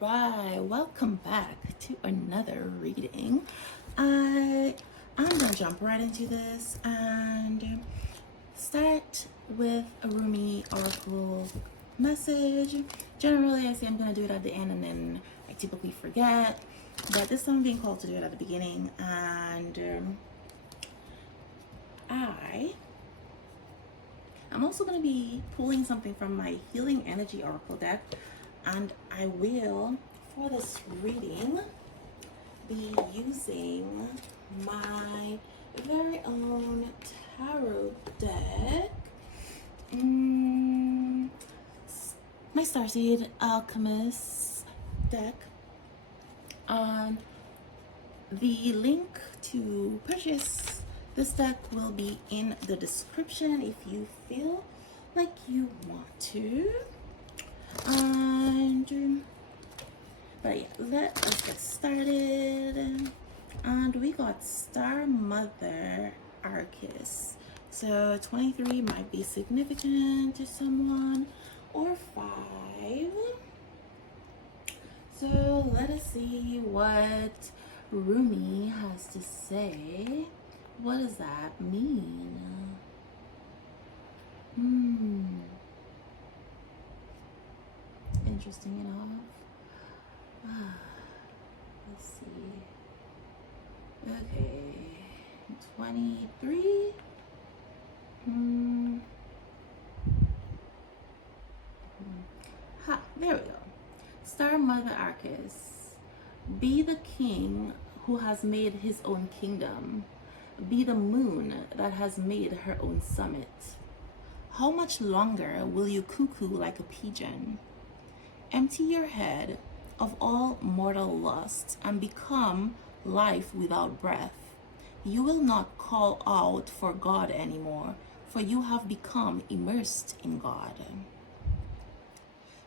Right, welcome back to another reading. I'm gonna jump right into this and start with a Rumi Oracle message. Generally, I say I'm gonna do it at the end and then I typically forget, but this time I'm being called to do it at the beginning. And I'm also gonna be pulling something from my Healing Energy Oracle deck, and I will, for this reading, be using my very own tarot deck, my Starseed Alchemist deck. The link to purchase this deck will be in the description if you feel like you want to. But yeah, let us get started. And we got Star Mother Arcus. So 23 might be significant to someone, or 5. So let us see what Rumi has to say. What does that mean? Interesting enough. Let's see. Okay, 23. There we go. Star Mother Arcus. Be the king who has made his own kingdom. Be the moon that has made her own summit. How much longer will you cuckoo like a pigeon? Empty your head of all mortal lust and become life without breath. You will not call out for God anymore, for you have become immersed in God.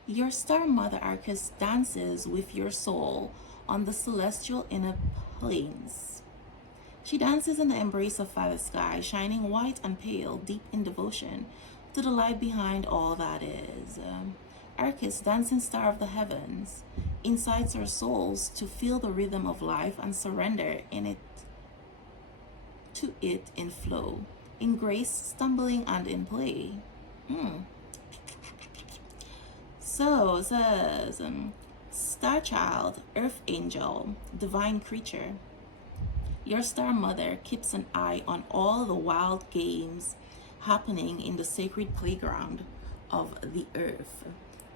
Your Star Mother Arcus dances with your soul on the celestial inner planes. She dances in the embrace of Father Sky, shining white and pale, deep in devotion to the light behind all that is. Arcus, dancing star of the heavens, incites our souls to feel the rhythm of life and surrender to it in flow, in grace, stumbling, and in play. So it says, Star Child, Earth Angel, Divine Creature. Your Star Mother keeps an eye on all the wild games happening in the sacred playground of the earth.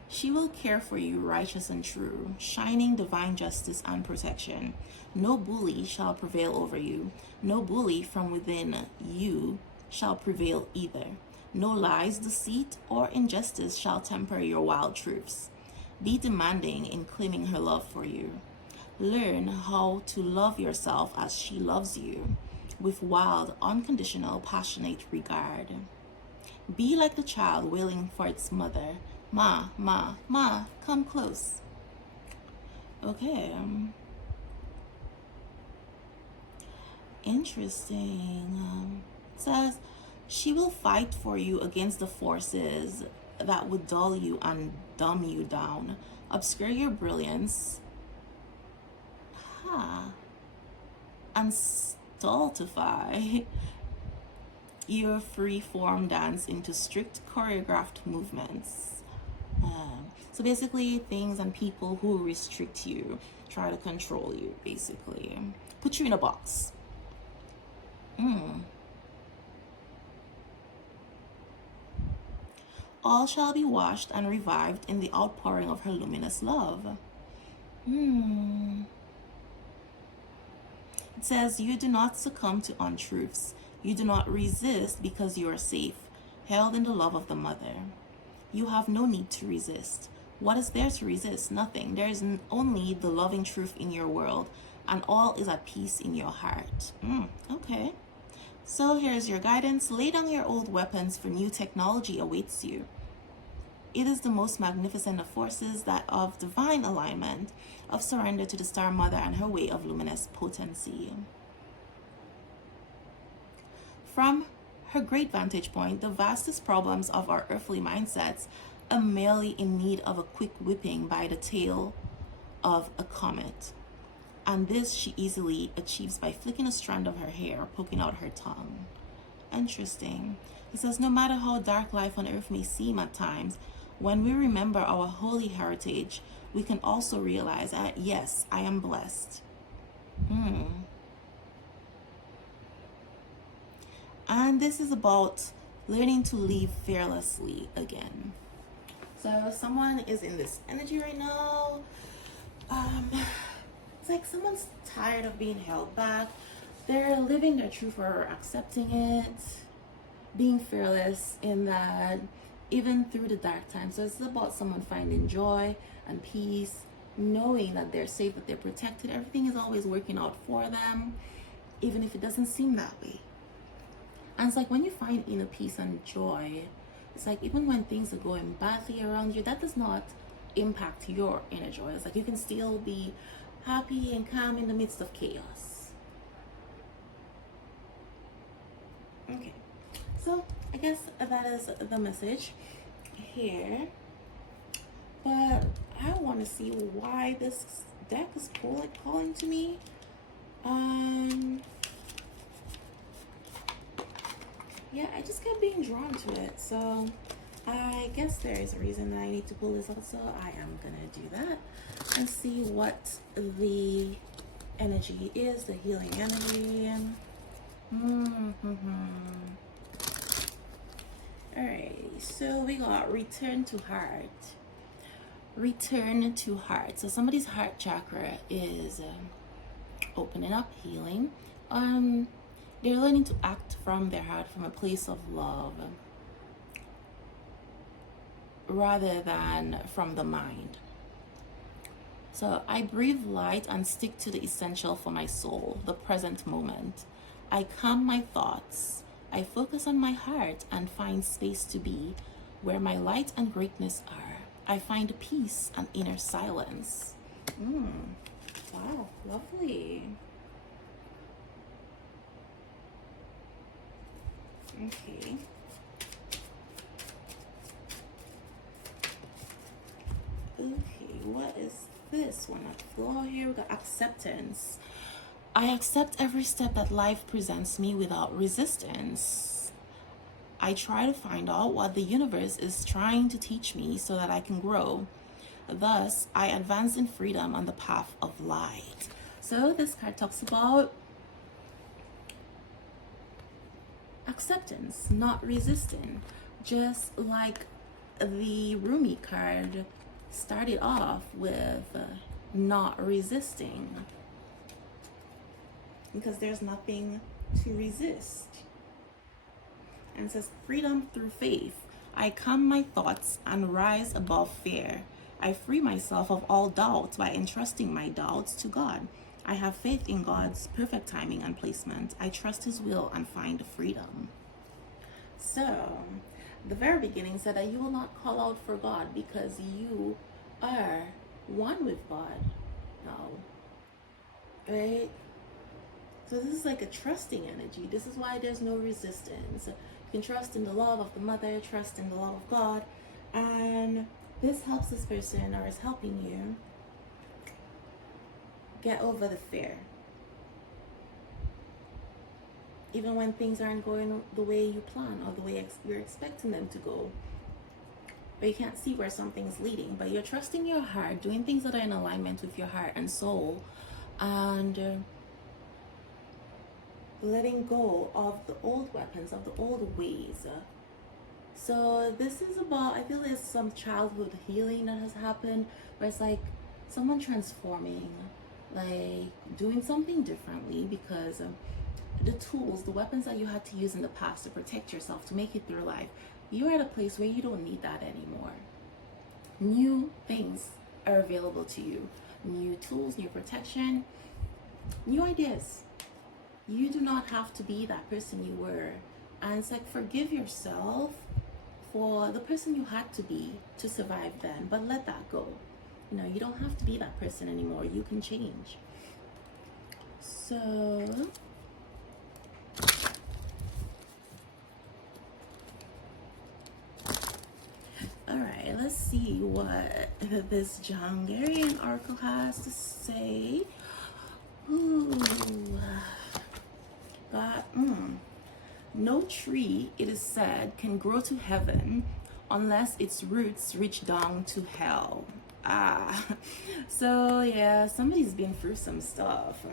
She will care for you, righteous and true, shining divine justice and protection. No bully shall prevail over you. No bully from within you shall prevail either. No lies, deceit, or injustice shall temper your wild truths. Be demanding in claiming her love for you. Learn how to love yourself as she loves you, with wild, unconditional, passionate regard. Be like the child wailing for its mother. Ma, ma, ma, come close. Okay. Interesting. It says, she will fight for you against the forces that would dull you and dumb you down, obscure your brilliance, and stultify your free-form dance into strict choreographed movements. So basically, things and people who restrict you, try to control you, basically. Put you in a box. All shall be washed and revived in the outpouring of her luminous love. It says, you do not succumb to untruths. You do not resist because you are safe, held in the love of the mother. You have no need to resist. What is there to resist? Nothing. There is only the loving truth in your world, and all is at peace in your heart. Okay. So here's your guidance. Lay down your old weapons, for new technology awaits you. It is the most magnificent of forces, that of divine alignment, of surrender to the Star Mother and her way of luminous potency. From her great vantage point, the vastest problems of our earthly mindsets are merely in need of a quick whipping by the tail of a comet. And this she easily achieves by flicking a strand of her hair or poking out her tongue. Interesting. He says, no matter how dark life on earth may seem at times, when we remember our holy heritage, we can also realize that, yes, I am blessed. And this is about learning to live fearlessly again. So someone is in this energy right now. It's like someone's tired of being held back. They're living their truth or accepting it, being fearless in that, even through the dark times. So it's about someone finding joy and peace, knowing that they're safe, that they're protected. Everything is always working out for them, even if it doesn't seem that way. And it's like when you find inner peace and joy, it's like even when things are going badly around you, that does not impact your inner joy. It's like you can still be happy and calm in the midst of chaos. Okay, so I guess that is the message here. But I want to see why this deck is calling to me. Yeah, I just kept being drawn to it. So I guess there is a reason that I need to pull this out. So I am going to do that and see what the energy is, the healing energy. Alright, so we got return to heart. Return to heart. So somebody's heart chakra is opening up, healing. They're learning to act from their heart, from a place of love, rather than from the mind. So I breathe light and stick to the essential for my soul, the present moment. I calm my thoughts. I focus on my heart and find space to be where my light and greatness are. I find peace and inner silence. Wow, lovely. Okay. Okay, what is this one? Oh, here we go. Acceptance. I accept every step that life presents me without resistance. I try to find out what the universe is trying to teach me so that I can grow. Thus, I advance in freedom on the path of light. So this card talks about acceptance, not resisting. Just like the Rumi card started off with not resisting. Because there's nothing to resist. And it says, freedom through faith. I calm my thoughts and rise above fear. I free myself of all doubt by entrusting my doubts to God. I have faith in God's perfect timing and placement. I trust His will and find freedom. So, the very beginning said that you will not call out for God because you are one with God now. Right? So this is like a trusting energy. This is why there's no resistance. You can trust in the love of the mother, trust in the love of God. And this helps this person, or is helping you, get over the fear. Even when things aren't going the way you plan or the way you're expecting them to go. Or you can't see where something's leading. But you're trusting your heart, doing things that are in alignment with your heart and soul. And letting go of the old weapons, of the old ways. So this is about, I feel there's some childhood healing that has happened, where it's like someone transforming, like doing something differently, because the tools, the weapons that you had to use in the past to protect yourself, to make it through life, you're at a place where you don't need that anymore. New things are available to you. New tools, new protection, new ideas. You do not have to be that person you were. And it's like, forgive yourself for the person you had to be to survive then, but let that go. You know, you don't have to be that person anymore. You can change. So All right, let's see what this Jungarian oracle has to say. Ooh, got no tree, it is said, can grow to heaven unless its roots reach down to hell. Ah, so yeah, somebody's been through some stuff.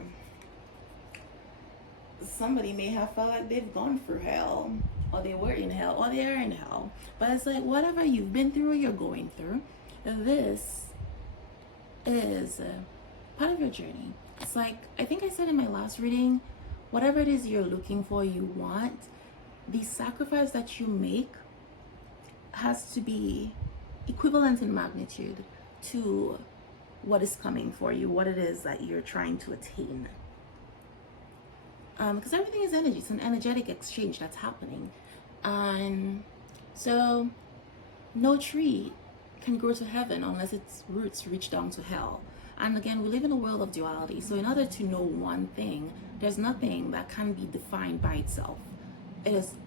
Somebody may have felt like they've gone through hell, or they were in hell, or they are in hell. But it's like, whatever you've been through or you're going through, this is part of your journey. It's like, I think I said in my last reading, whatever it is you're looking for, you want, the sacrifice that you make has to be equivalent in magnitude to what is coming for you, what it is that you're trying to attain. Because everything is energy. It's an energetic exchange that's happening. And so no tree can grow to heaven unless its roots reach down to hell. And again, we live in a world of duality. So in order to know one thing, there's nothing that can be defined by itself.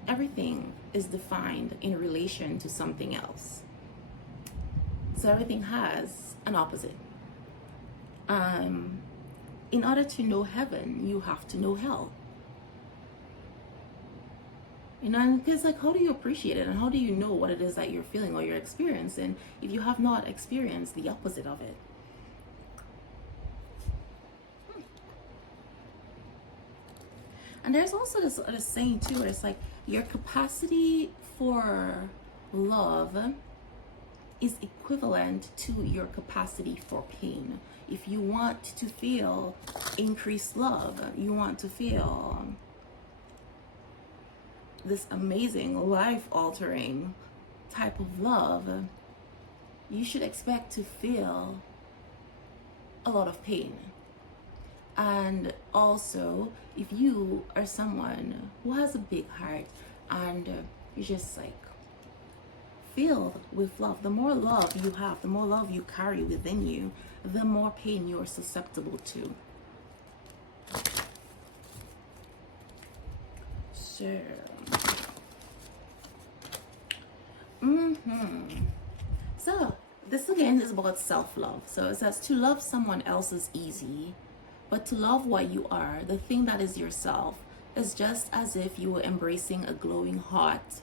Everything is defined in relation to something else. So everything has an opposite. In order to know heaven, you have to know hell. You know, because like, how do you appreciate it, and how do you know what it is that you're feeling or you're experiencing if you have not experienced the opposite of it? And there's also this other saying too, where it's like, your capacity for love is equivalent to your capacity for pain. If you want to feel increased love, you want to feel this amazing, life-altering type of love, you should expect to feel a lot of pain. And also, if you are someone who has a big heart and you're just like filled with love, the more love you have, the more love you carry within you, the more pain you're susceptible to. So, so this again is about self-love. So it says to love someone else is easy, but to love what you are, the thing that is yourself, is just as if you were embracing a glowing hot,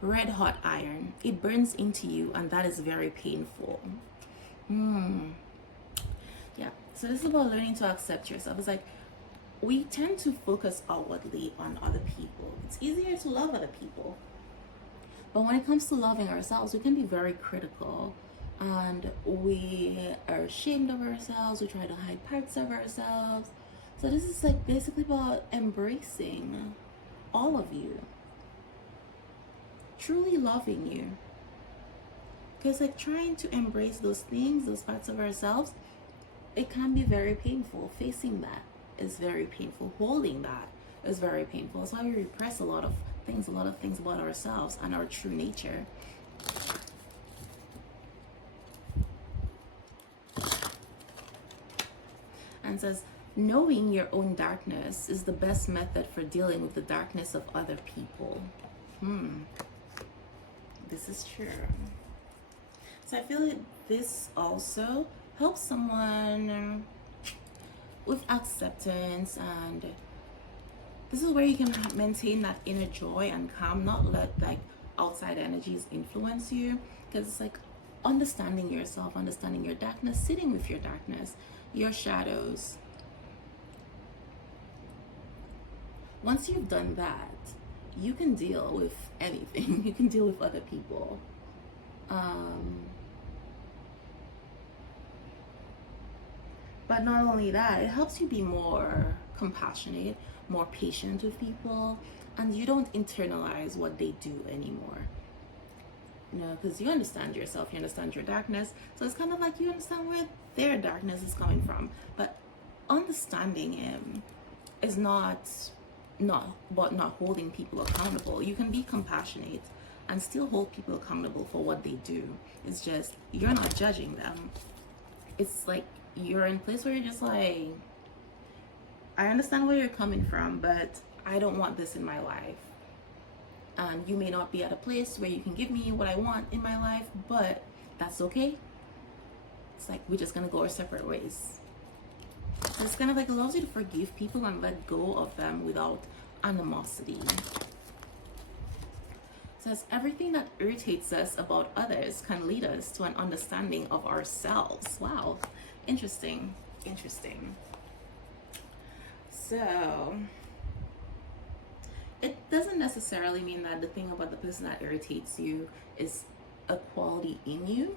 red hot iron. It burns into you, and that is very painful. Yeah, so this is about learning to accept yourself. It's like, we tend to focus outwardly on other people. It's easier to love other people. But when it comes to loving ourselves, we can be very critical, and we are ashamed of ourselves. We try to hide parts of ourselves. So this is like basically about embracing all of you, truly loving you. Because like trying to embrace those things, those parts of ourselves, it can be very painful. Facing that is very painful. Holding that is very painful. That's why we repress a lot of things about ourselves and our true nature. And says, knowing your own darkness is the best method for dealing with the darkness of other people. This is true. So I feel like this also helps someone with acceptance, and this is where you can maintain that inner joy and calm, not let like outside energies influence you, because it's like understanding yourself, understanding your darkness, sitting with your darkness, your shadows. Once you've done that, you can deal with anything. You can deal with other people. But not only that, it helps you be more compassionate, more patient with people, and you don't internalize what they do anymore. You know, because you understand yourself, you understand your darkness, so it's kind of like you understand where their darkness is coming from. But understanding him is not about not holding people accountable. You can be compassionate and still hold people accountable for what they do. It's just you're not judging them. It's like you're in a place where you're just like, I understand where you're coming from, but I don't want this in my life. And you may not be at a place where you can give me what I want in my life, but that's okay. It's like we're just gonna go our separate ways. So it's kind of like allows you to forgive people and let go of them without animosity. It says everything that irritates us about others can lead us to an understanding of ourselves. Wow, interesting, interesting. So it doesn't necessarily mean that the thing about the person that irritates you is a quality in you.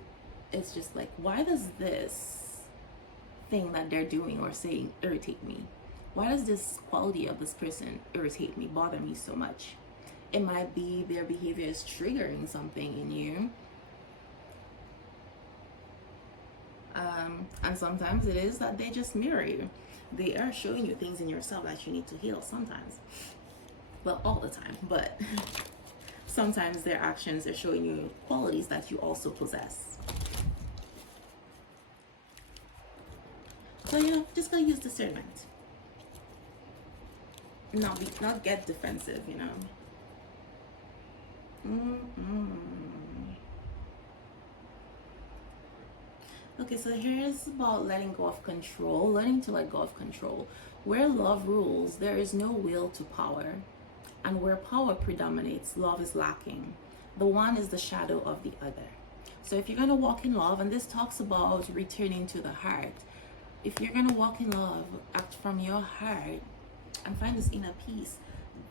It's just like, why does this thing that they're doing or saying irritate me? Why does this quality of this person irritate me, bother me so much? It might be their behavior is triggering something in you. And sometimes it is that they just mirror you. They are showing you things in yourself that you need to heal sometimes. Well, all the time, but sometimes their actions are showing you qualities that you also possess. So, just gotta use discernment. Not get defensive, Okay, so here's about letting go of control, learning to let go of control. Where love rules, there is no will to power. And where power predominates, love is lacking. The one is the shadow of the other. So if you're going to walk in love, and this talks about returning to the heart, if you're going to walk in love, act from your heart, and find this inner peace,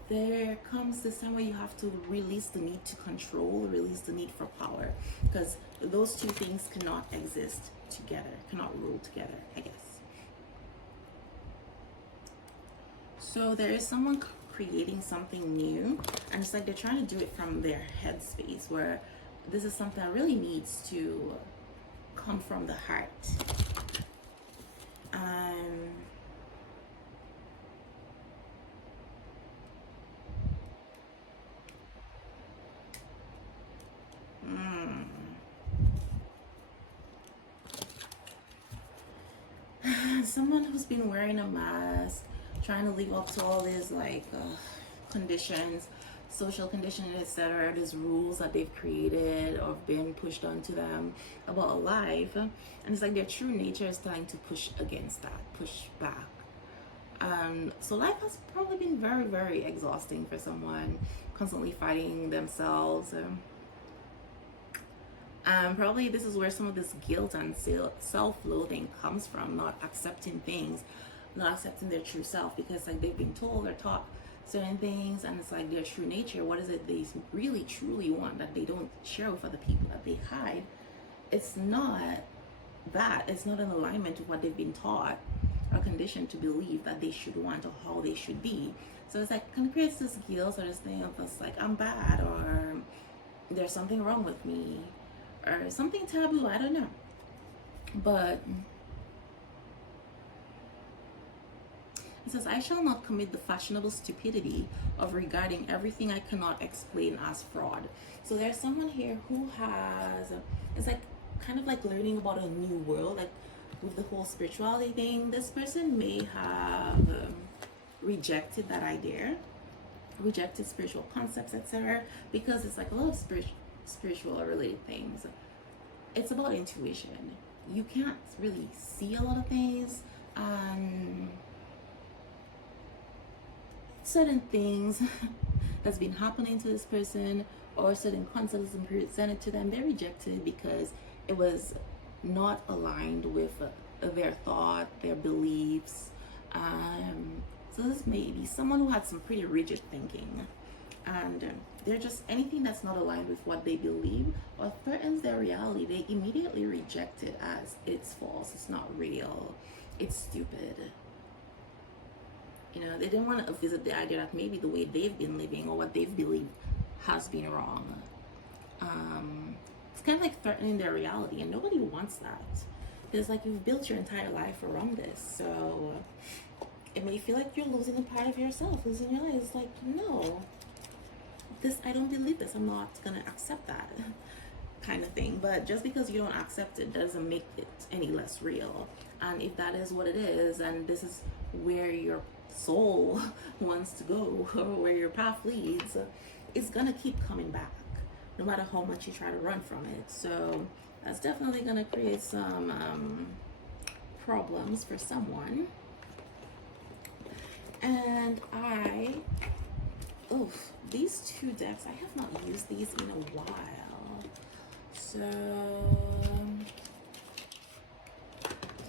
there comes this time where you have to release the need to control, release the need for power, because those two things cannot exist together, cannot rule together, I guess. So there is someone creating something new, and it's like they're trying to do it from their headspace, where this is something that really needs to come from the heart. Someone who's been wearing a mask, trying to live up to all these conditions, social conditions, etc., these rules that they've created or been pushed onto them about life, and it's like their true nature is trying to push against that, push back. So life has probably been very, very exhausting for someone, constantly fighting themselves. Probably this is where some of this guilt and self-loathing comes from, not accepting things, not accepting their true self, because like they've been told or taught certain things, and it's like their true nature, what is it they really truly want that they don't share with other people, that they hide. It's not that, it's not in alignment with what they've been taught or conditioned to believe that they should want or how they should be. So it's like kind of creates this guilt or this thing of this like, I'm bad, or there's something wrong with me, or something taboo, I don't know. But it says, I shall not commit the fashionable stupidity of regarding everything I cannot explain as fraud. So there's someone here who has, it's like kind of like learning about a new world, like with the whole spirituality thing. This person may have rejected that idea, rejected spiritual concepts, etc., because it's like a lot of spiritual related things. It's about intuition. You can't really see a lot of things, and certain things that's been happening to this person, or certain concepts been presented to them, they rejected because it was not aligned with their thought, their beliefs. So this may be someone who had some pretty rigid thinking, and they're just, anything that's not aligned with what they believe or threatens their reality, they immediately reject it as it's false, it's not real, it's stupid. They didn't want to visit the idea that maybe the way they've been living or what they've believed has been wrong. It's kind of like threatening their reality, and nobody wants that. Because like you've built your entire life around this, so it may feel like you're losing a part of yourself, losing your life. It's like, no, I don't believe this, I'm not gonna accept that kind of thing. But just because you don't accept it doesn't make it any less real. And if that is what it is, and this is where your soul wants to go, or where your path leads, it's gonna keep coming back no matter how much you try to run from it. So that's definitely gonna create some problems for someone. And these two decks, I have not used these in a while. So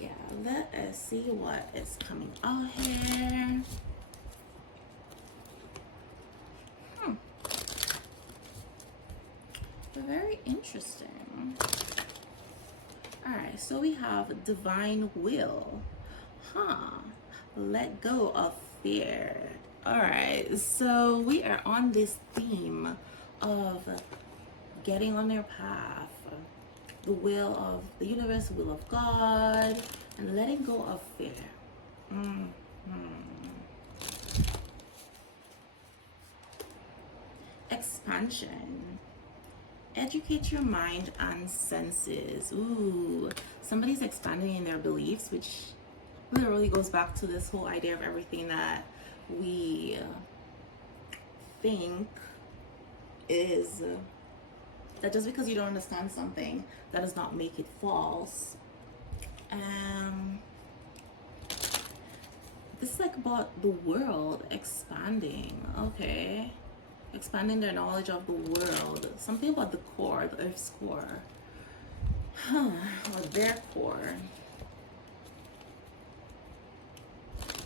yeah, let us see what is coming out here. Very interesting. All right, so we have divine will. Let go of fear. All right, so we are on this theme of getting on their path, the will of the universe, the will of God, and letting go of fear. Expansion. Educate your mind and senses. Ooh, somebody's expanding in their beliefs, which literally goes back to this whole idea of everything that we think is that just because you don't understand something, that does not make it false. This is like about the world expanding. Okay, expanding their knowledge of the world. Something about the core, the Earth's core, or their core.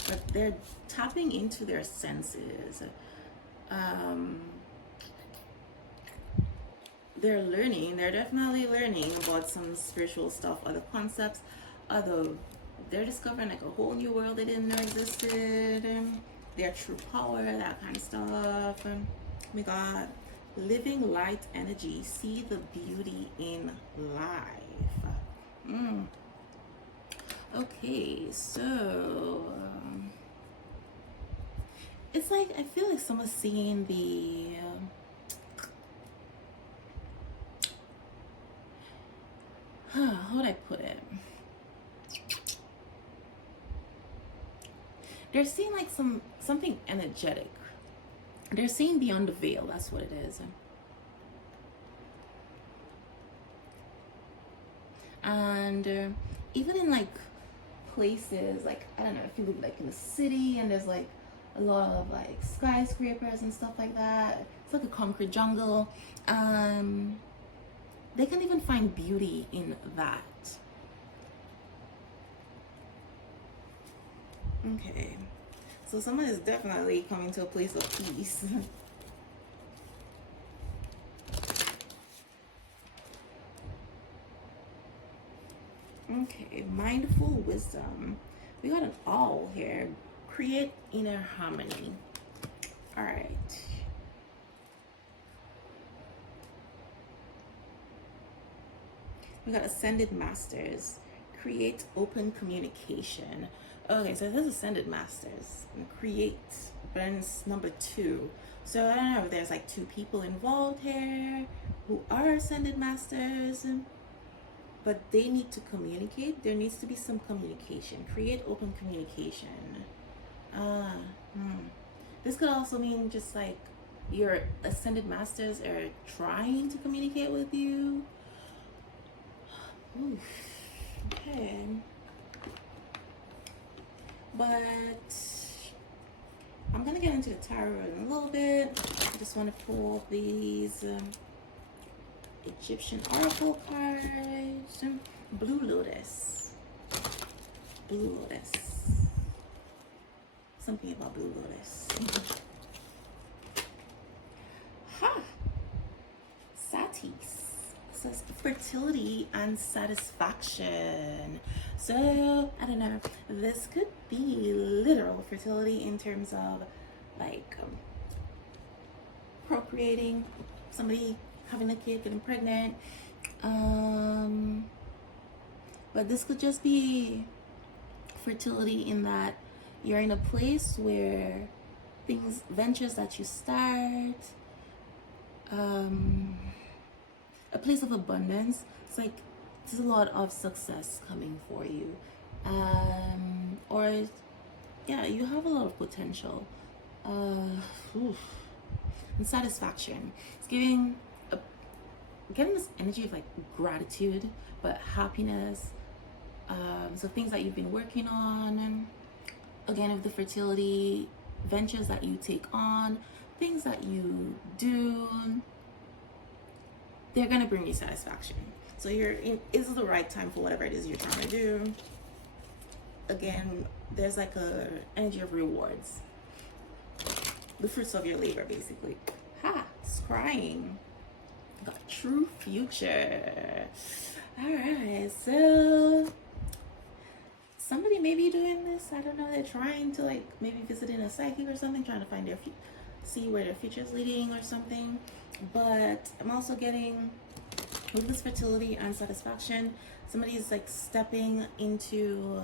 But they're tapping into their senses. They're learning. They're definitely learning about some spiritual stuff, other concepts, they're discovering like a whole new world they didn't know existed. Their true power, that kind of stuff. We got living light energy. See the beauty in life. Okay, so it's like I feel like someone's seeing the how would I put it? They're seeing like something energetic. They're seeing beyond the veil. That's what it is. And even in like places, like I don't know, if you live like in a city and there's like a lot of like skyscrapers and stuff like that, it's like a concrete jungle. They can even find beauty in that. Okay, so someone is definitely coming to a place of peace. Okay, mindful wisdom. We got an owl here. Create inner harmony. All right. We got ascended masters. Create open communication. Okay, so this is ascended masters and create, but then it's number 2. So I don't know if there's like 2 people involved here who are ascended masters, but they need to communicate. There needs to be some communication. Create open communication. This could also mean just like your ascended masters are trying to communicate with you. Oof. Okay. But I'm gonna get into the tarot in a little bit. I just want to pull these Egyptian oracle cards. Blue Lotus. Blue Lotus. Something about Blue Lotus. Satis. Says fertility and satisfaction. So I don't know, this could be literal fertility in terms of like procreating, somebody having a kid, getting pregnant, but this could just be fertility in that you're in a place where ventures that you start, a place of abundance. It's like there's a lot of success coming for you, or yeah, you have a lot of potential. And satisfaction. It's giving getting this energy of like gratitude, but happiness. So things that you've been working on, and again with the fertility, ventures that you take on, things that you do, they're gonna bring you satisfaction. So is the right time for whatever it is you're trying to do. Again, there's like a energy of rewards, the fruits of your labor, basically. Scrying. Got true future. All right, so somebody may be doing this. I don't know. They're trying to like maybe visiting a psychic or something, trying to find see where their future is leading or something. But I'm also getting with this fertility and satisfaction, somebody's like stepping into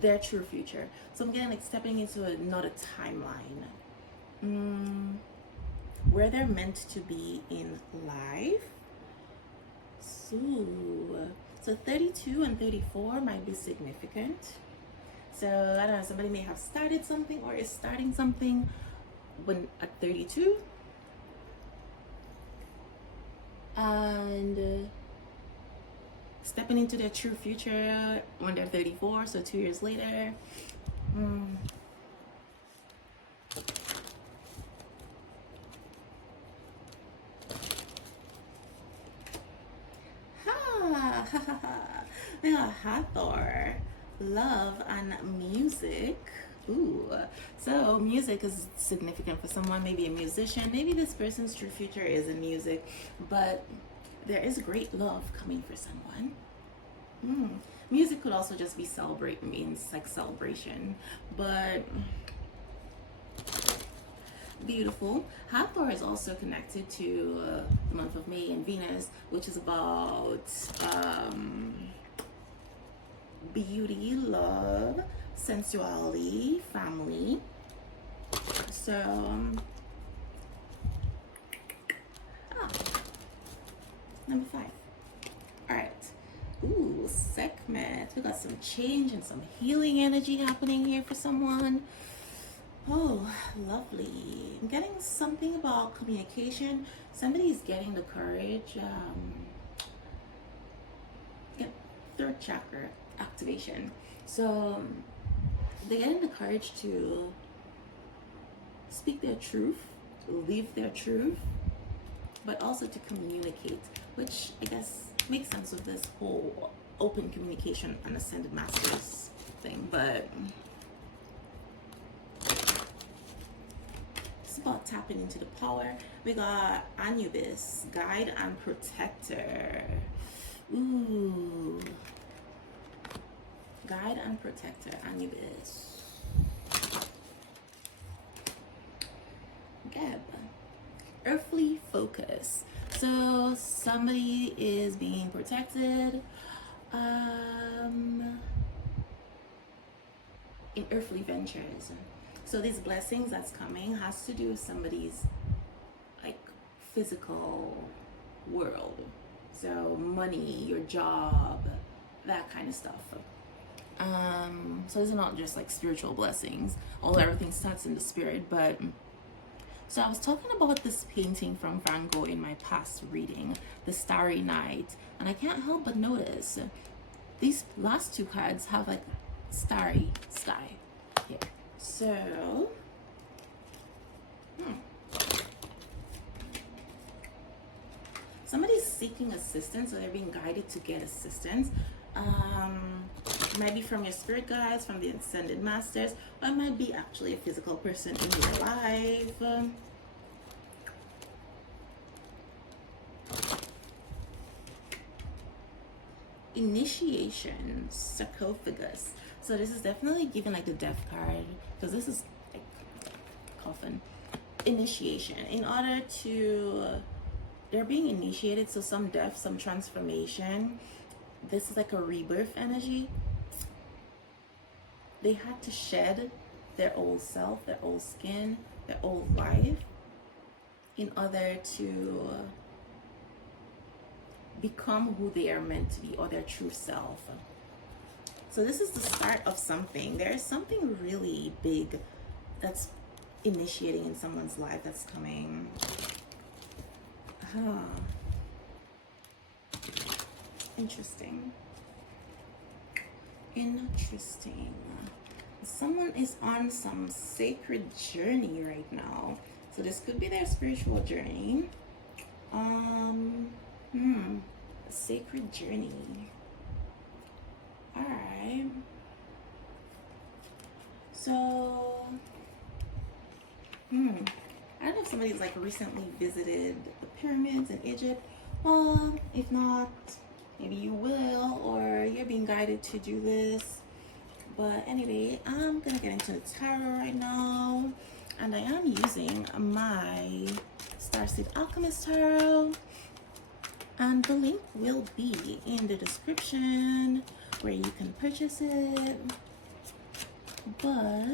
their true future. So I'm getting like stepping into another timeline where they're meant to be in life. So 32 and 34 might be significant. So I don't know, somebody may have started something or is starting something when at 32, and stepping into their true future when they're 34, so 2 years later. We got Hathor, love and music. Ooh, so music is significant for someone, maybe a musician. Maybe this person's true future is in music, but there is great love coming for someone. Music could also just be means like celebration, but beautiful. Hathor is also connected to the month of May and Venus, which is about beauty, love, sensuality, family. So number 5. All right. Ooh, Sekhmet. We got some change and some healing energy happening here for someone. Oh, lovely. I'm getting something about communication. Somebody's getting the courage. Third chakra activation. So they're getting the courage to speak their truth, live their truth, but also to communicate, which I guess makes sense with this whole open communication and ascended masters thing. But it's about tapping into the power. We got Anubis, guide and protector. Ooh, guide and protector, Anubis. Geb, earthly focus. So somebody is being protected in earthly ventures. So these blessings that's coming has to do with somebody's like physical world. So money, your job, that kind of stuff. So these are not just like spiritual blessings, although everything starts in the spirit. But so I was talking about this painting from Van Gogh in my past reading, The Starry Night, and I can't help but notice these last 2 cards have like starry sky here. So somebody's seeking assistance, or they're being guided to get assistance. Might be from your spirit guides, from the ascended masters, or it might be actually a physical person in your life. Initiation, sarcophagus. So this is definitely given like the death card, because this is like coffin. Initiation. In order to, they're being initiated, so some death, some transformation. This is like a rebirth energy. They had to shed their old self, their old skin, their old life in order to become who they are meant to be, or their true self. So this is the start of something. There is something really big that's initiating in someone's life that's coming. Huh. Interesting. Interesting. Someone is on some sacred journey right now. So this could be their spiritual journey. A sacred journey. Alright. So I don't know if somebody's like recently visited the pyramids in Egypt. Well, if not, maybe you will, or you're being guided to do this. But anyway, I'm gonna get into the tarot right now, and I am using my Starseed Alchemist Tarot, and the link will be in the description where you can purchase it. But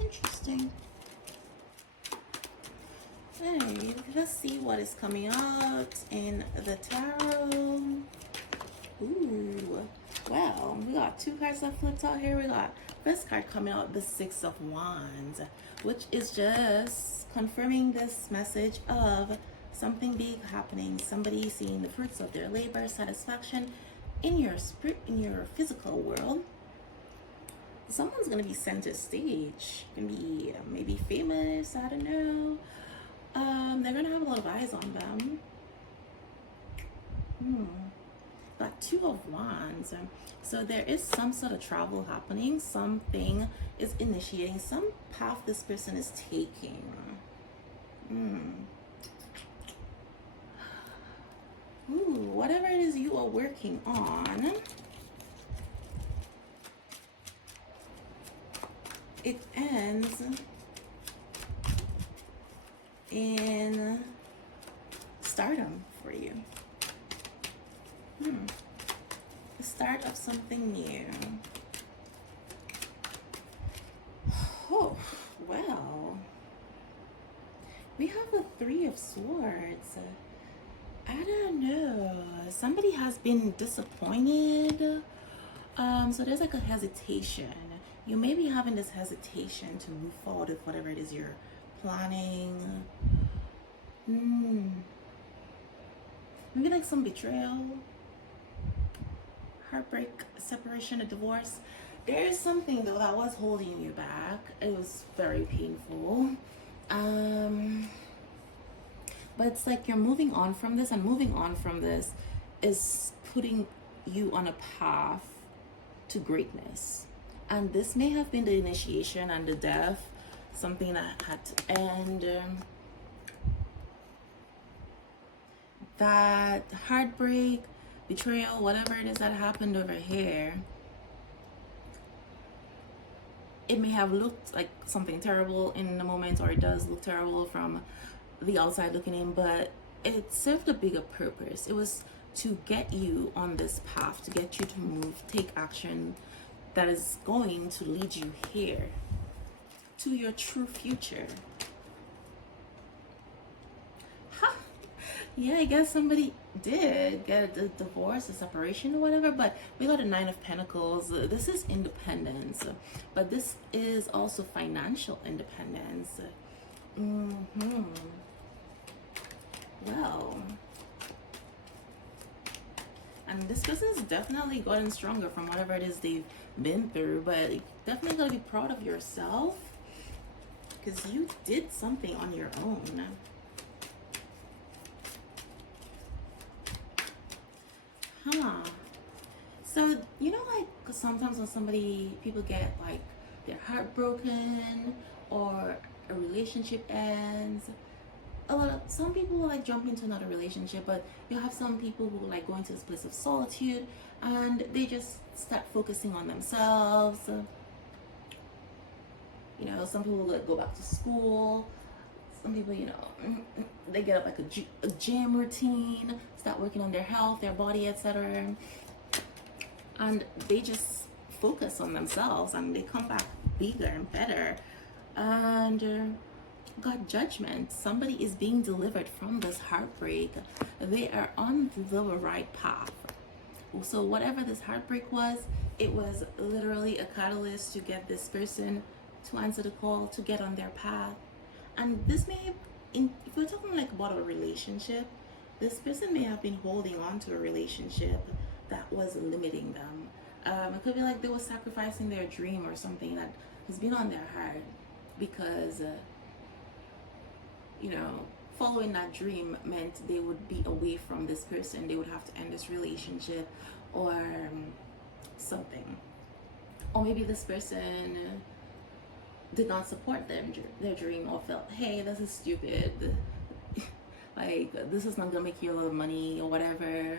interesting. Anyway, let's see what is coming out in the tarot. Ooh, well, we got two cards that flipped out here. We got first card coming out, the Six of Wands, which is just confirming this message of something big happening, somebody seeing the fruits of their labor, satisfaction in your spirit, in your physical world. Someone's gonna be center stage, gonna be maybe famous, I don't know. They're gonna have a lot of eyes on them. Got Two of Wands. So there is some sort of travel happening. Something is initiating. Some path this person is taking. Ooh, whatever it is you are working on, it ends in stardom for you. The start of something new. Oh, well. We have the Three of Swords. I don't know. Somebody has been disappointed. So there's like a hesitation. You may be having this hesitation to move forward with whatever it is you're planning. Maybe like some betrayal, heartbreak, separation, a divorce. There is something though that was holding you back. It was very painful. But it's like you're moving on from this, and moving on from this is putting you on a path to greatness. And this may have been the initiation and the death, something that had to end. That heartbreak, betrayal, whatever it is that happened over here, it may have looked like something terrible in the moment, or it does look terrible from the outside looking in, but it served a bigger purpose. It was to get you on this path, to get you to move, take action that is going to lead you here to your true future. Yeah, I guess somebody did get a divorce, a separation, or whatever, but we got a Nine of Pentacles. This is independence, but this is also financial independence. Well, and this person is definitely gotten stronger from whatever it is they've been through, but you definitely gotta be proud of yourself because you did something on your own. So, you know, like sometimes when people get like their heart broken or a relationship ends, some people will like jump into another relationship, but you have some people who like go into this place of solitude and they just start focusing on themselves. You know, some people will go back to school. Some people, you know, they get up like a gym routine, start working on their health, their body, etc. And they just focus on themselves and they come back bigger and better. And God, judgment. Somebody is being delivered from this heartbreak. They are on the right path. So whatever this heartbreak was, it was literally a catalyst to get this person to answer the call, to get on their path. And this may, if we're talking like about a relationship, this person may have been holding on to a relationship that was limiting them. It could be like they were sacrificing their dream or something that has been on their heart because, following that dream meant they would be away from this person. They would have to end this relationship or something. Or maybe this person did not support their dream or felt, hey, this is stupid. Like, this is not gonna make you a lot of money or whatever.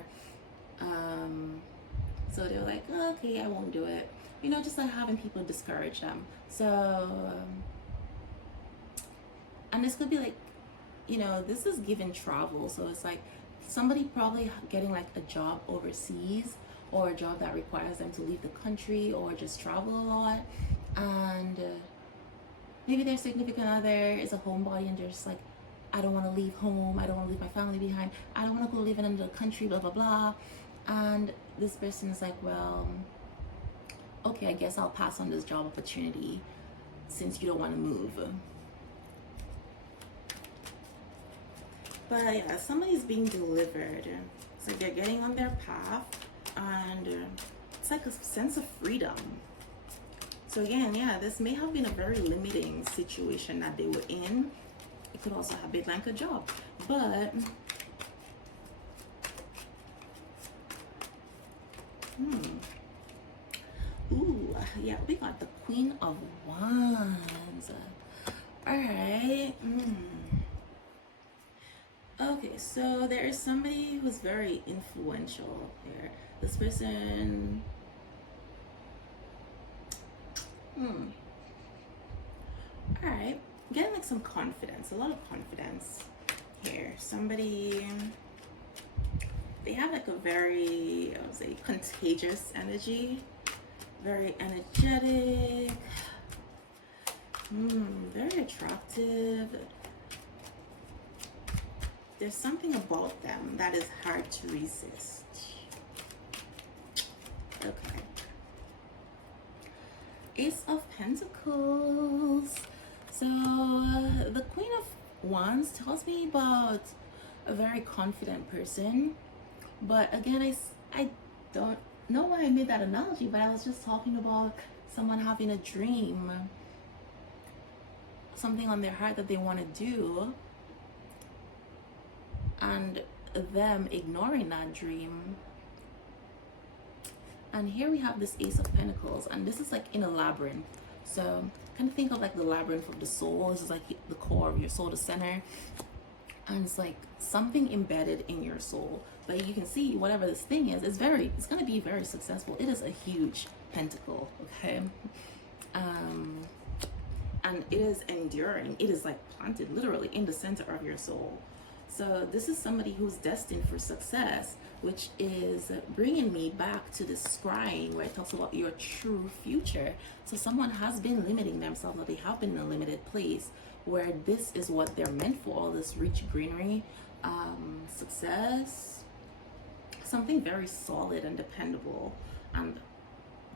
So they were like, oh, okay, I won't do it. Just like having people discourage them. So, and this could be like, this is given travel. So it's like somebody probably getting like a job overseas or a job that requires them to leave the country or just travel a lot. And maybe their significant other is a homebody and they're just like, I don't want to leave home. I don't want to leave my family behind. I don't want to go live in another country, blah, blah, blah. And this person is like, well, okay, I guess I'll pass on this job opportunity since you don't want to move. But yeah, somebody's being delivered. It's like they're getting on their path and it's like a sense of freedom. So again, yeah, this may have been a very limiting situation that they were in. It could also have been like a job. But ooh, yeah, we got the Queen of Wands. All right. Okay, so there is somebody who's very influential here. This person, all right, getting like some confidence, a lot of confidence here. Somebody, they have like a very, I would say, contagious energy, very energetic, very attractive. There's something about them that is hard to resist. Okay. Ace of Pentacles. So the Queen of Wands tells me about a very confident person. But again, I don't know why I made that analogy, but I was just talking about someone having a dream, something on their heart that they want to do, and them ignoring that dream. And here we have this Ace of Pentacles, and this is like in a labyrinth. So kind of think of like the labyrinth of the soul. This is like the core of your soul, the center, and it's like something embedded in your soul. But you can see whatever this thing is, it's going to be very successful. It is a huge pentacle, okay? And it is enduring. It is like planted literally in the center of your soul. So this is somebody who's destined for success, which is bringing me back to this scrying where it talks about your true future. So someone has been limiting themselves, or they have been in a limited place where this is what they're meant for, all this rich greenery, success, something very solid and dependable and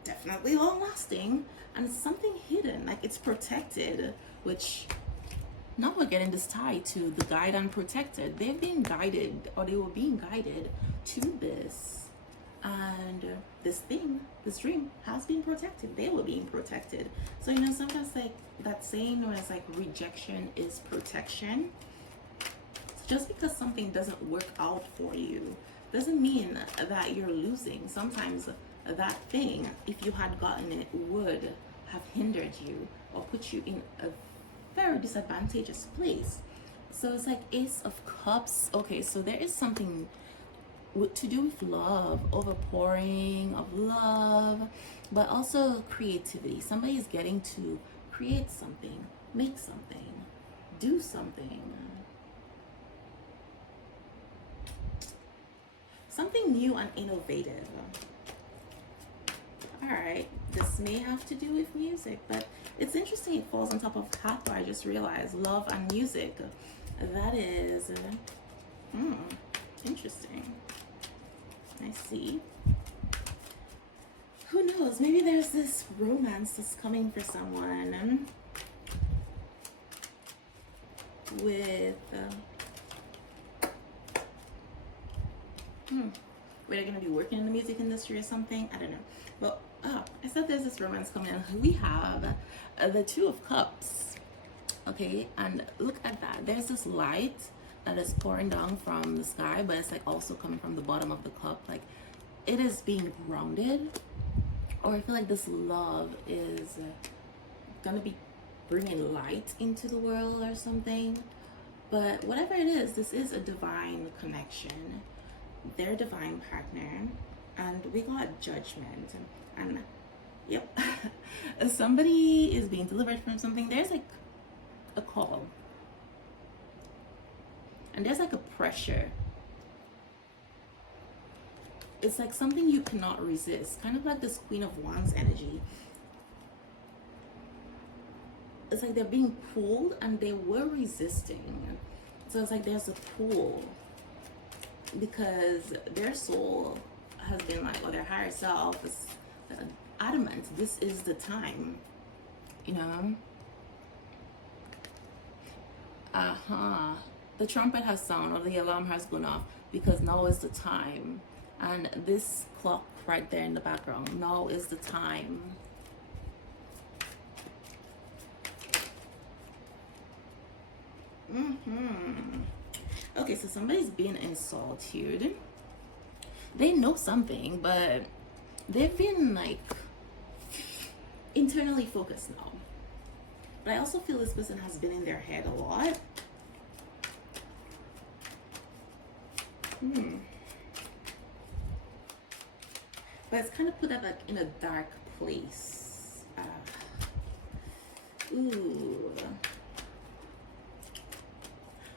definitely long lasting, and something hidden, like it's protected, which now we're getting this tie to the guide and protected. They've been guided, or they were being guided to this. And this dream has been protected. They were being protected. So, sometimes like that saying where it's like rejection is protection. So just because something doesn't work out for you doesn't mean that you're losing. Sometimes that thing, if you had gotten it, would have hindered you or put you in a very disadvantageous place. So it's like Ace of Cups. Okay, so there is something to do with love, overpouring of love, but also creativity. Somebody is getting to create something, make something, do something. Something new and innovative. All right, this may have to do with music, but it's interesting it falls on top of Hathor. I just realized love and music. That is interesting. I see. Who knows? maybe there's this romance that's coming for someone with where they're gonna be working in the music industry or something. I don't know. But I said there's this romance coming in. We have the Two of Cups. Okay, and look at that. There's this light that is pouring down from the sky, but it's like also coming from the bottom of the cup. Like it is being grounded, or I feel like this love is gonna be bringing light into the world or something. But whatever it is, this is a divine connection. Their divine partner, and we got Judgment, and yep, somebody is being delivered from something. There's like a call, and there's like a pressure. It's like something you cannot resist, kind of like this Queen of Wands energy. It's like they're being pulled and they were resisting. So it's like there's a pull because their soul has been like, or their higher self is adamant, this is the time, you know. The trumpet has sounded, or the alarm has gone off, because now is the time. And this clock right there in the background, now is the time. Okay, so somebody's being insulted. They know something, but they've been like internally focused now. But I also feel this person has been in their head a lot. But it's kind of put that like in a dark place.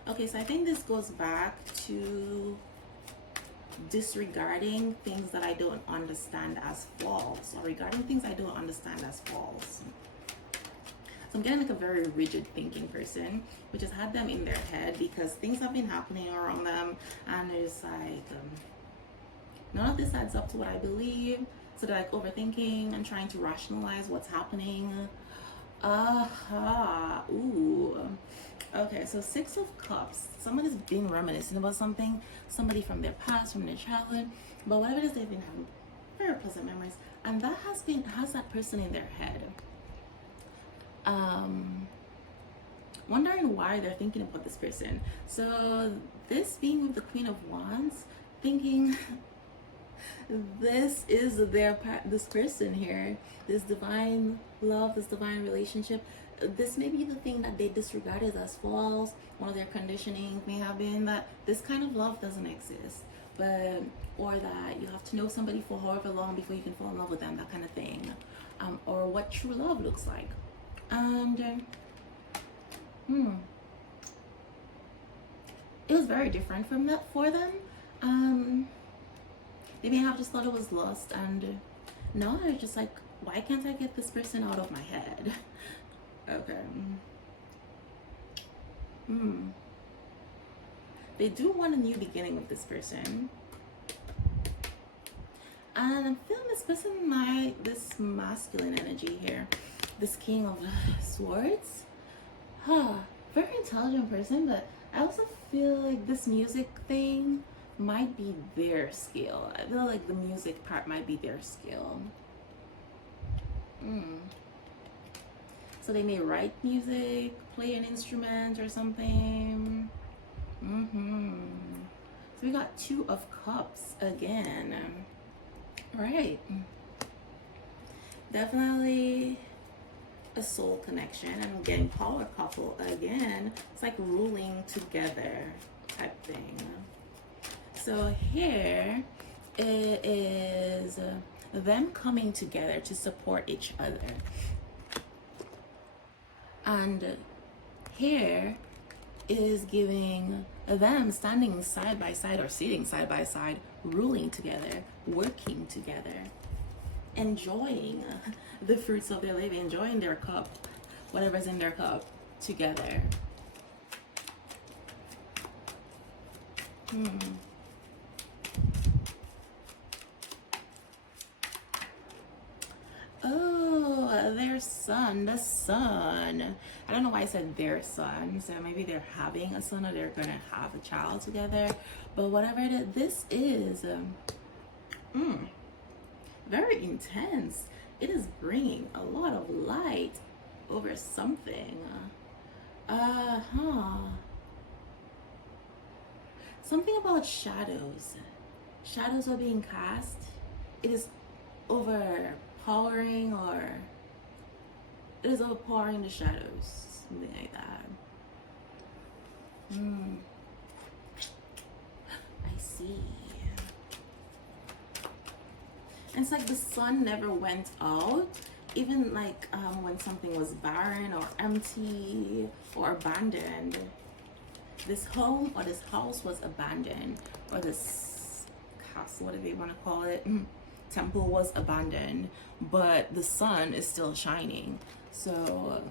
Okay, so I think this goes back to disregarding things that I don't understand as false, or regarding things I don't understand as false. So I'm getting like a very rigid thinking person, which has had them in their head because things have been happening around them, and there's like none of this adds up to what I believe. So they're like overthinking and trying to rationalize what's happening. Okay, so Six of Cups. Someone is being reminiscent about something, somebody from their past, from their childhood, but whatever it is, they've been having very pleasant memories, and that has that person in their head. Wondering why they're thinking about this person. So this being with the Queen of Wands, thinking this is this person here, this divine love, this divine relationship. This may be the thing that they disregarded as false. One of their conditioning may have been that this kind of love doesn't exist, but or that you have to know somebody for however long before you can fall in love with them, that kind of thing, or what true love looks like. And it was very different from that for them. They may have just thought it was lust, and now they're just like, why can't I get this person out of my head? Okay. They do want a new beginning with this person. And I'm feeling this person this masculine energy here. This King of Swords. Very intelligent person, but I also feel like this music thing might be their skill. I feel like the music part might be their skill. So they may write music, play an instrument or something. So we got Two of Cups again. Right. Definitely a soul connection, and I'm getting power couple again. It's like ruling together type thing. So here it is them coming together to support each other. And here is giving them standing side by side or sitting side by side, ruling together, working together, enjoying the fruits of their labor, enjoying their cup, whatever's in their cup, together. Oh, their son, the son. I don't know why I said their son. So maybe they're having a son or they're gonna have a child together. But whatever it is, this is very intense. It is bringing a lot of light over something. Huh. Something about shadows. Shadows are being cast. It is overpowering, or it is overpowering the shadows. Something like that. I see. And it's like the sun never went out, even like when something was barren or empty or abandoned. This home or this house was abandoned, or this castle, what do they want to call it? Temple was abandoned, but the sun is still shining. So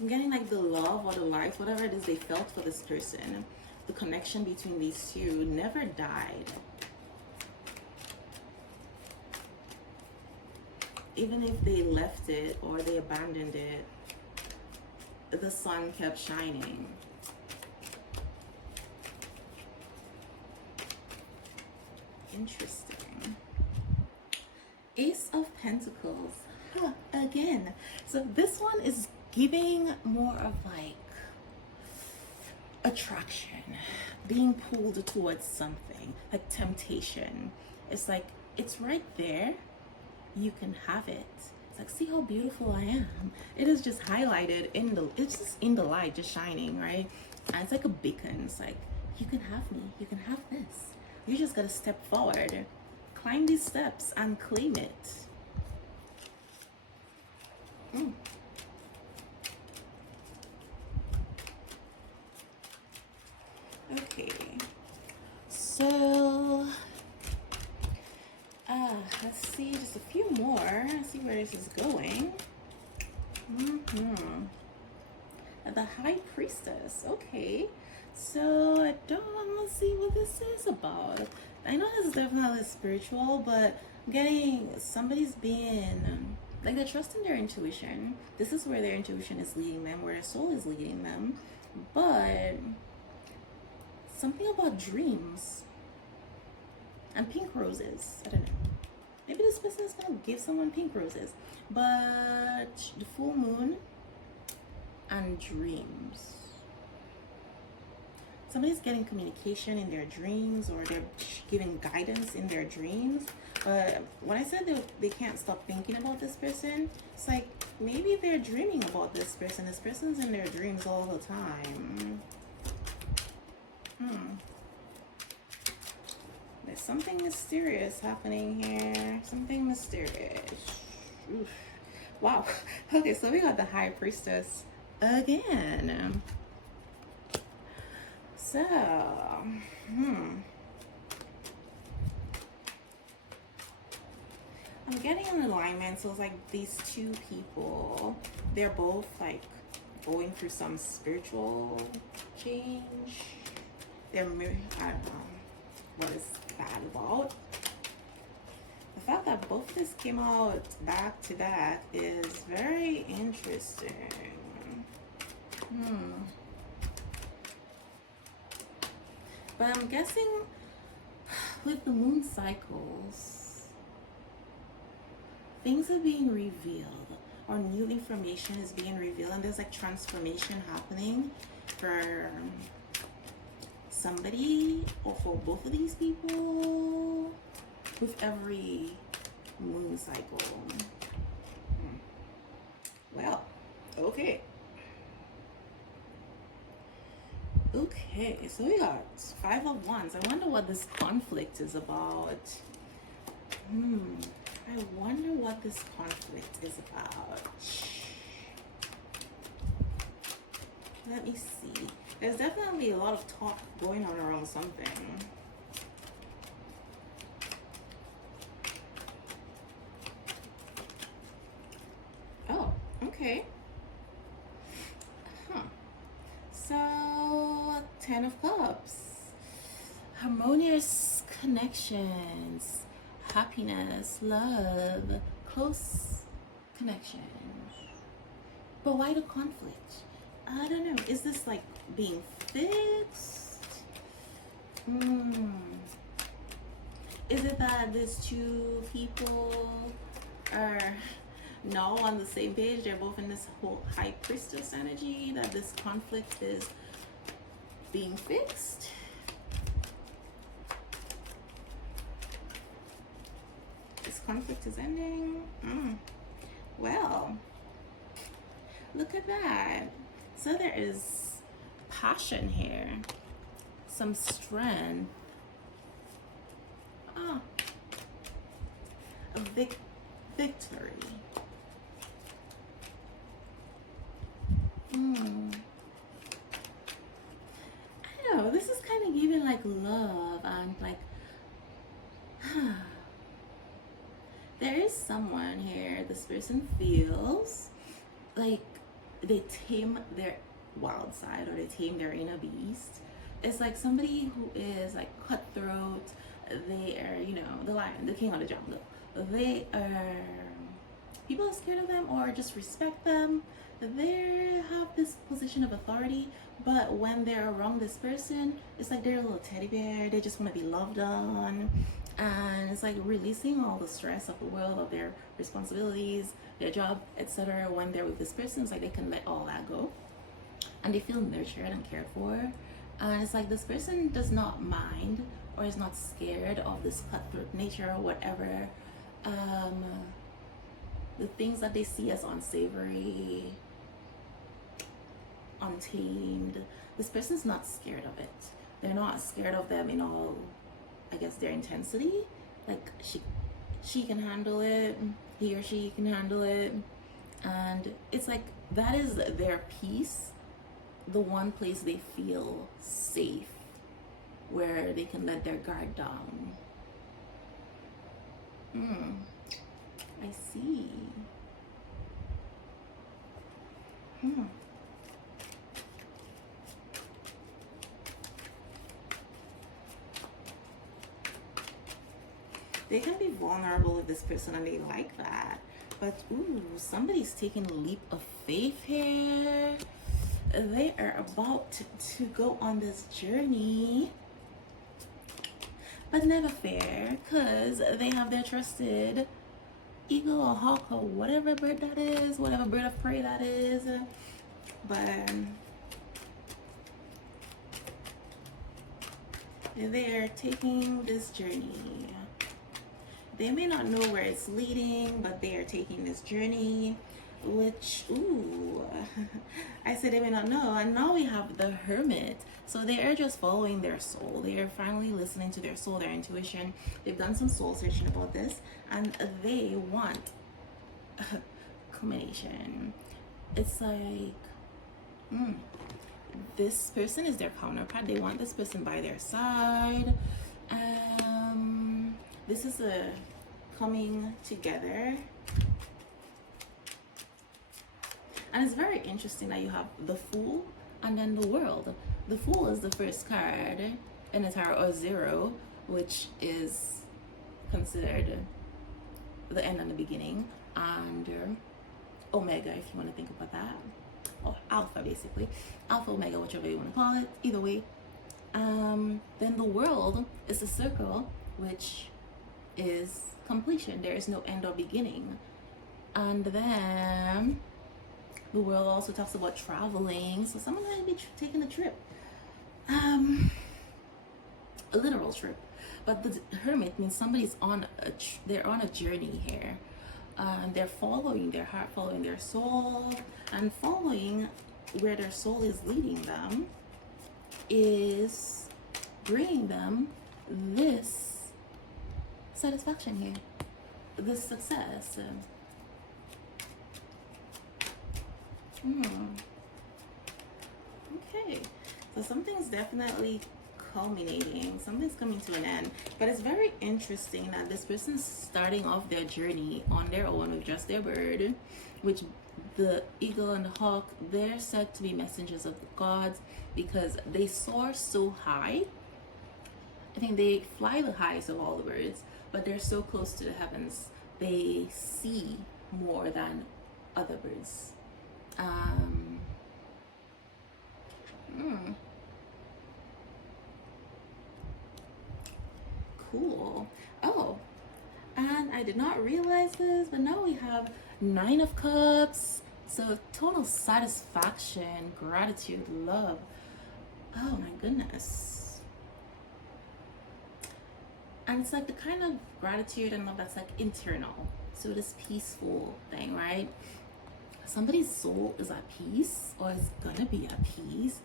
I'm getting like the love or the life, whatever it is they felt for this person, the connection between these two never died. Even if they left it or they abandoned it, the sun kept shining. Interesting. Ace of Pentacles. Huh, again. So this one is giving more of like attraction, being pulled towards something, like temptation. It's like, it's right there. You can have it. It's like, see how beautiful I am. It is just highlighted in the, it's just in the light, just shining, right? And it's like a beacon. It's like, you can have me. You can have this. You just gotta step forward, climb these steps and claim it. Okay, so let's see just a few more. See where this is going. The High Priestess. Okay, so I don't want to see what this is about. I know this is definitely spiritual, but I'm getting somebody's being like, they're trusting their intuition. This is where their intuition is leading them, where their soul is leading them. But something about dreams and pink roses. I don't know. Maybe this person is gonna give someone pink roses. But the full moon and dreams. Somebody's getting communication in their dreams, or they're giving guidance in their dreams. But when I said they can't stop thinking about this person, it's like maybe they're dreaming about this person. This person's in their dreams all the time. There's something mysterious happening here. Something mysterious. Oof. Wow. Okay, so we got the High Priestess again. So, I'm getting an alignment. So it's like these two people, they're both like going through some spiritual change. They're, I don't know what is that about. The fact that both of this came out back to back is very interesting. But I'm guessing with the moon cycles, things are being revealed, or new information is being revealed, and there's like transformation happening for somebody or for both of these people with every moon cycle. Well, okay. Okay, so we got Five of Wands. I wonder what this conflict is about. I wonder what this conflict is about. Let me see. There's definitely a lot of talk going on around something. Oh, okay. So Ten of Cups. Harmonious connections, happiness, love, close connections. But why the conflict? I don't know. Is this like being fixed? Is it that these two people are now on the same page? They're both in this whole high priestess energy, that this conflict is being fixed? This conflict is ending. Well, look at that. So there is passion here, some strength. A victory. I don't know. This is kind of giving like love and like, there is someone here. This person feels like they tame their wild side, or they tame their inner beast. It's like somebody who is like cutthroat. They are, you know, the lion, the king of the jungle. They are, people are scared of them or just respect them. They have this position of authority, but when they're around this person, it's like they're a little teddy bear. They just want to be loved on. And it's like releasing all the stress of the world, of their responsibilities, their job, etc. When they're with this person, it's like they can let all that go. And they feel nurtured and cared for. And it's like this person does not mind or is not scared of this cutthroat nature or whatever. The things that they see as unsavory, untamed, this person's not scared of it. They're not scared of them in all, I guess, their intensity. Like she can handle it, he or she can handle it. And it's like that is their peace, the one place they feel safe, where they can let their guard down. I see. They can be vulnerable with this person and they like that. But ooh, somebody's taking a leap of faith here. They are about to go on this journey. But never fear, because they have their trusted eagle or hawk or whatever bird that is, whatever bird of prey that is. But they're taking this journey. They may not know where it's leading, but they are taking this journey, which, ooh, I said they may not know. And now we have the Hermit. So they are just following their soul. They are finally listening to their soul, their intuition. They've done some soul searching about this, and they want culmination. It's like, this person is their counterpart. They want this person by their side. This is a coming together. And it's very interesting that you have the Fool and then the World. The Fool is the first card in the tarot, or zero, which is considered the end and the beginning, and Omega, if you want to think about that, or Alpha, basically. Alpha, Omega, whichever you want to call it, either way. Then the World is a circle, which is completion. There is no end or beginning. And then the World also talks about traveling. So someone might be taking a trip, a literal trip. But the Hermit means somebody's on they're on a journey here. They're following their heart, following their soul, and following where their soul is leading them is bringing them this satisfaction here, this success. Okay, so something's definitely culminating, something's coming to an end. But it's very interesting that this person's starting off their journey on their own with just their bird, which the eagle and the hawk, they're said to be messengers of the gods. because they soar so high. I think they fly the highest of all the birds, but they're so close to the heavens, they see more than other birds. Um, mm, cool. Oh, and I did not realize this, but now we have Nine of Cups. So total satisfaction, gratitude, love. Oh my goodness. And it's like the kind of gratitude and love that's like internal. So this peaceful thing, right? Somebody's soul is at peace or is gonna be at peace.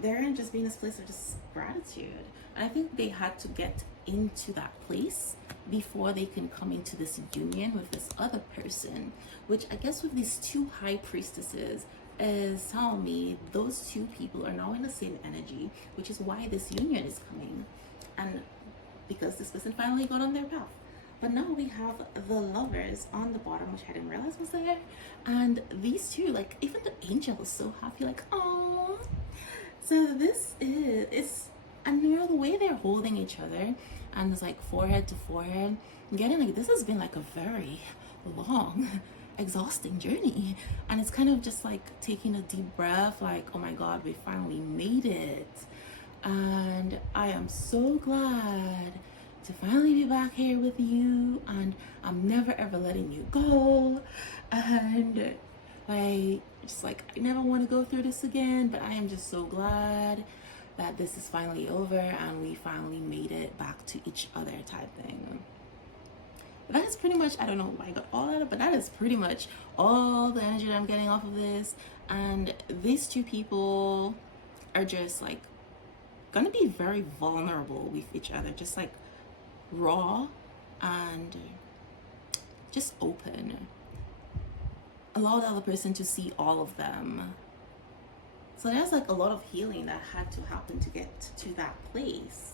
They're in just being this place of just gratitude. And I think they had to get into that place before they can come into this union with this other person, which I guess with these two high priestesses is telling me those two people are now in the same energy, which is why this union is coming. And because this person finally got on their path. But now we have the Lovers on the bottom, which I didn't realize was there. And these two, like, even the angel is so happy, like, oh. So this is, it's, and you know, the way they're holding each other, and it's like forehead to forehead, getting like, this has been like a very long, exhausting journey. And it's kind of just like taking a deep breath, like, oh my God, we finally made it. And I am so glad to finally be back here with you, and I'm never ever letting you go. And like, just like, I never want to go through this again, but I am just so glad that this is finally over and we finally made it back to each other type thing. That is pretty much, I don't know why I got all that, but that is pretty much all the energy that I'm getting off of this. And these two people are just like gonna be very vulnerable with each other, just like raw and just open. Allow the other person to see all of them. So there's like a lot of healing that had to happen to get to that place.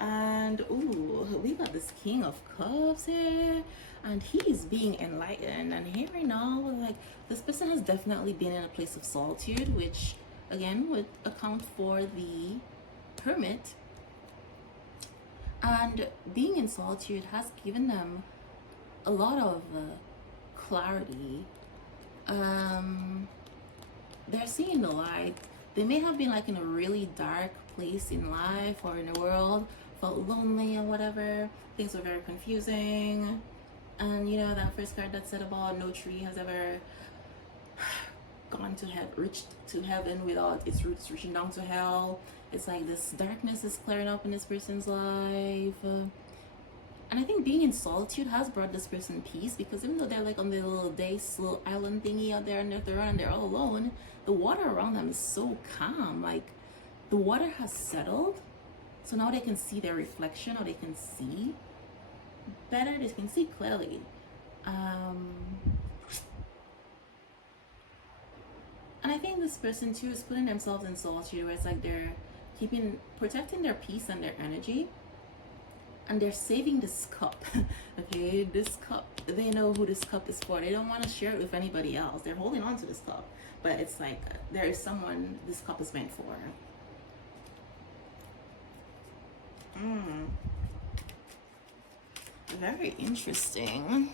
And ooh, we got this King of Cups here, and he's being enlightened. And here right now, like, this person has definitely been in a place of solitude, which again would account for the Hermit. And being in solitude has given them a lot of clarity. They're seeing the light. They may have been like in a really dark place in life or in the world, felt lonely and whatever. Things were very confusing. And you know, that first card that said about no tree has ever gone to reached to heaven without its roots reaching down to hell. It's like this darkness is clearing up in this person's life. And I think being in solitude has brought this person peace, because even though they're like on their little little island thingy out there and they're all alone, the water around them is so calm. Like, the water has settled, so now they can see their reflection, or they can see better, they can see clearly. And I think this person too is putting themselves in solitude, where it's like they're protecting their peace and their energy, and they're saving this cup. Okay, this cup, they know who this cup is for. They don't want to share it with anybody else. They're holding on to this cup, but it's like there is someone this cup is meant for. Very interesting.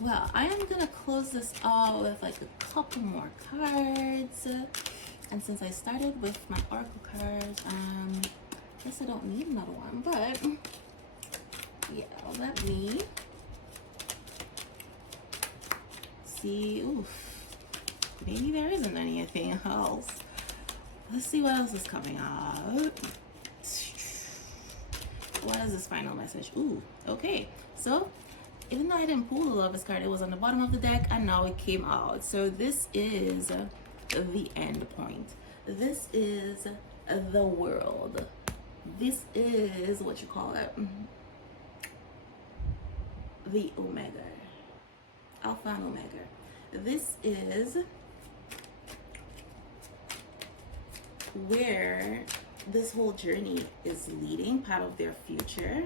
Well, I am gonna close this out with like a couple more cards. And since I started with my oracle cards, I guess I don't need another one, but yeah, let me see. Oof, maybe there isn't anything else. Let's see what else is coming out. What is this final message? Ooh, okay. So, even though I didn't pull the Lovers card, it was on the bottom of the deck, and now it came out. So this is the end point. This is the world. This is what you call it, the Omega, Alpha and Omega. This is where this whole journey is leading, part of their future.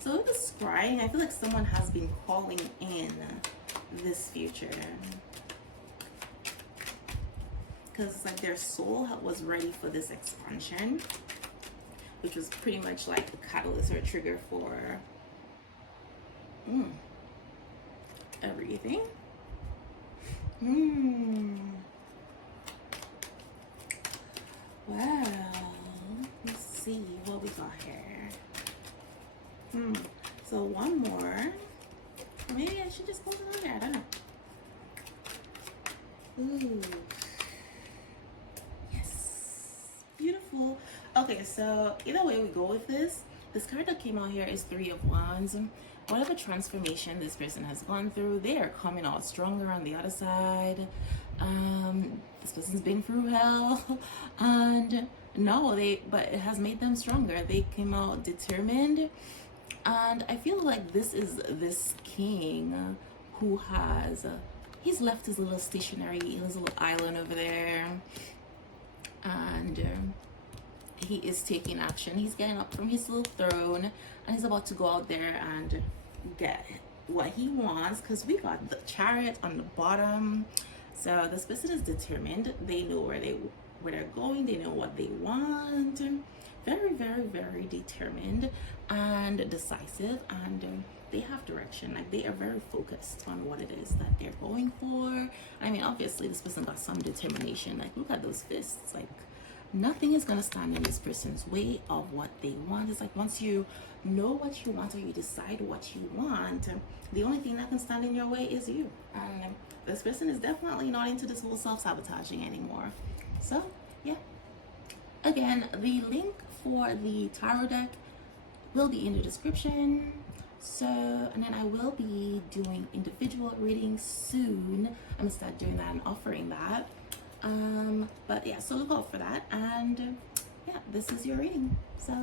So with the scrying, I feel like someone has been calling in this future. Because it's like their soul was ready for this expansion, which was pretty much like the catalyst or trigger for everything. Well, let's see what we got here. So one more. Maybe I should just close it on there. I don't know. Ooh. Yes. Beautiful. Okay, so either way we go with this card that came out here is Three of Wands. Whatever transformation this person has gone through, they are coming out stronger on the other side. This person's been through hell, and but it has made them stronger. They came out determined, and I feel like this is this king who has he's left his little stationary, his little island over there, and he is taking action. He's getting up from his little throne, and he's about to go out there and get what he wants, because we got the Chariot on the bottom. So this person is determined. They know where they're going. They know what they want. Very, very, very determined and decisive, and they have direction. Like, they are very focused on what it is that they're going for. I mean, obviously this person got some determination. Like, look at those fists. Like, nothing is gonna stand in this person's way of what they want. It's like, once you know what you want, or you decide what you want, the only thing that can stand in your way is you. And this person is definitely not into this whole self-sabotaging anymore. So yeah, again, the link for the tarot deck will be in the description. So, and then I will be doing individual readings soon. I'm gonna start doing that and offering that. But yeah, so look out for that. And yeah, this is your reading. So